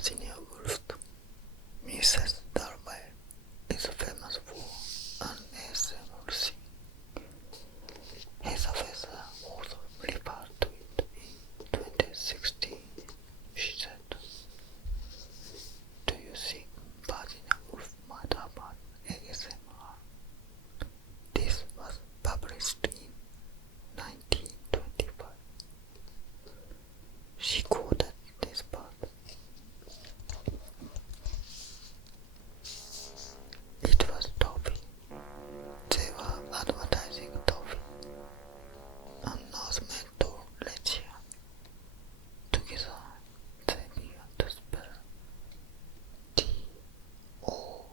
Virginia Woolf. Mrs. Darby is famous for an ASMR scene. His face was referred to it in 2016. She said, "Do you think Virginia Woolf might have had ASMR?" This was published in 1925. She quoted this part. It was toffee. They were advertising toffee. A nurse mentor Legia. Together they began to spell T-O-F-K-R.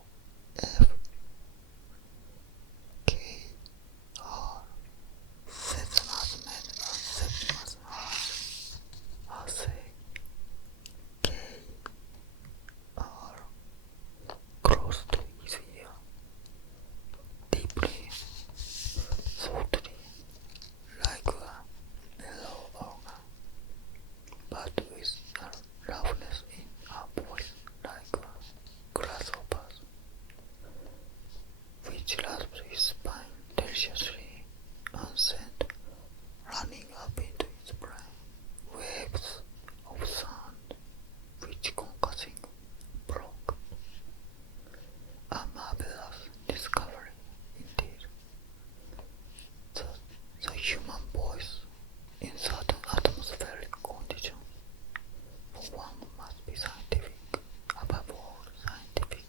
Septimus met and Septimus heart. K-R. Close to his ear. Deeply, softly, like a mellow organ, but with a loudness in her voice like a grasshopper's, which rasped his spine deliciously and sent running up into his brain waves of sound which concussing broke. A marvelous discovery indeed. The human voice in certain atmospheric conditions, for one must be scientific, above all scientific,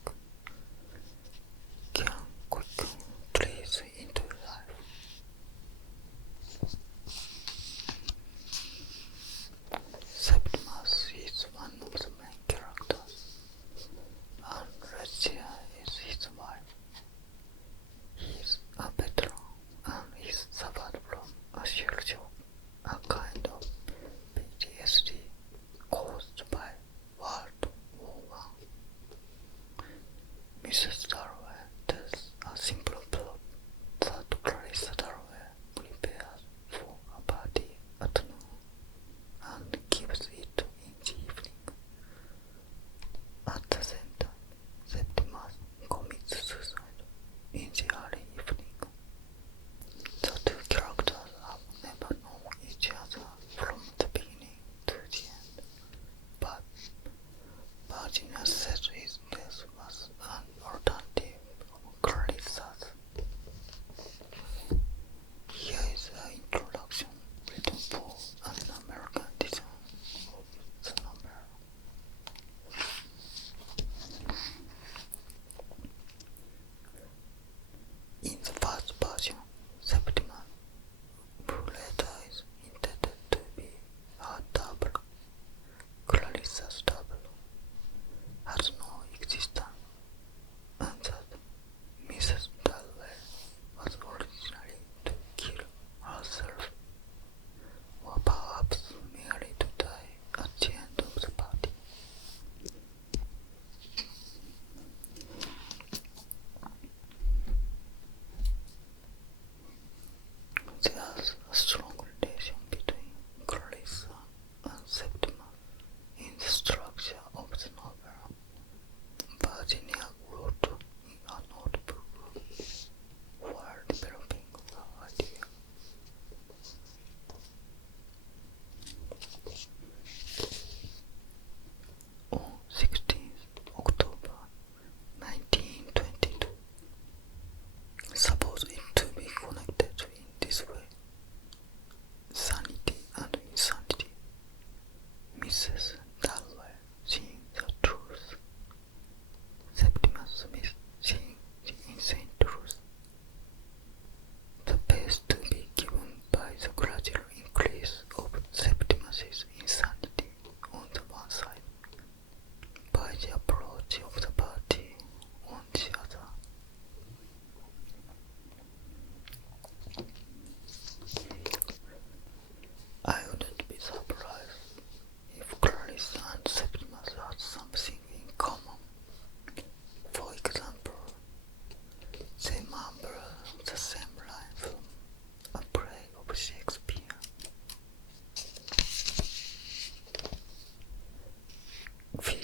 can quicken trees into life. Septimus is one of the main characters, and Regia is his wife. He is a veteran and is suffered from a shell shock, a kind of PTSD caused by World War I. Mrs. Darwell tells a simple plot that Clarissa Darwell prepares for a party at noon and gives it in the evening. At the same time, Septimus commits suicide in the early evening. The two characters have never known each other from the beginning to the end, but Virginia said his death was an alternative of Clarissa's. Here is an introduction written for an American edition of the novel. In the first version, Septimus, who later is intended to be her double, Clarissa's double, has no existence, and that Mrs. Darwell was originally to kill herself, or perhaps merely to die at the end of the party. There's a strong relation between Clarissa and Septimus in the structure of the novel. Virginia wrote in a notebook while developing the idea. On 16th October 1922, suppose it to be connected in this way: sanity and insanity. Mrs. Darwell seeing the truth, Septimus Smith seeing the insane truth. The pace to be given by the gradual increase of Septimus's insanity on the one side, by the approach of the party on the other. I wouldn't be surprised if Clarissa and Septimus had something in common. For example, they mumble the same line from a play of Shakespeare. Fear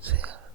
their